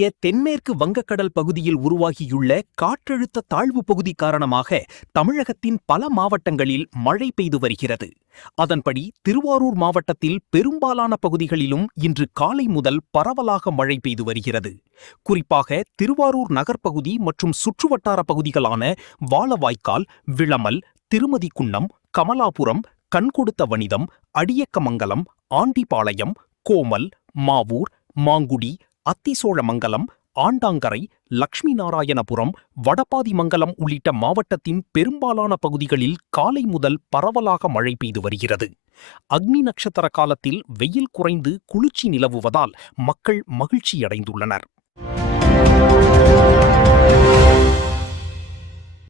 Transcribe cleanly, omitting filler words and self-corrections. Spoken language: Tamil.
மத்திய தென்மேற்கு வங்கக்கடல் பகுதியில் உருவாகியுள்ள காற்றழுத்த தாழ்வு பகுதி காரணமாக தமிழகத்தின் பல மாவட்டங்களில் மழை பெய்து வருகிறது. அதன்படி திருவாரூர் மாவட்டத்தில் பெரும்பாலான பகுதிகளிலும் இன்று காலை முதல் பரவலாக மழை பெய்து வருகிறது. குறிப்பாக திருவாரூர் நகர்ப்பகுதி மற்றும் சுற்றுவட்டார பகுதிகளான வாழவாய்க்கால், விளமல், திருமதிக்குன்னம், கமலாபுரம், கண்கொடுத்த வனிதம், அடியக்கமங்கலம், ஆண்டிபாளையம், கோமல், மாவூர், மாங்குடி, அத்திசோழமங்கலம், ஆண்டாங்கரை, லட்சுமி நாராயணபுரம், வடபாதிமங்கலம் உள்ளிட்ட மாவட்டத்தின் பெரும்பாலான பகுதிகளில் காலை முதல் பரவலாக மழை பெய்து வருகிறது. அக்னி நட்சத்திர காலத்தில் வெயில் குறைந்து குளிர்ச்சி நிலவுவதால் மக்கள் மகிழ்ச்சியடைந்துள்ளனர்.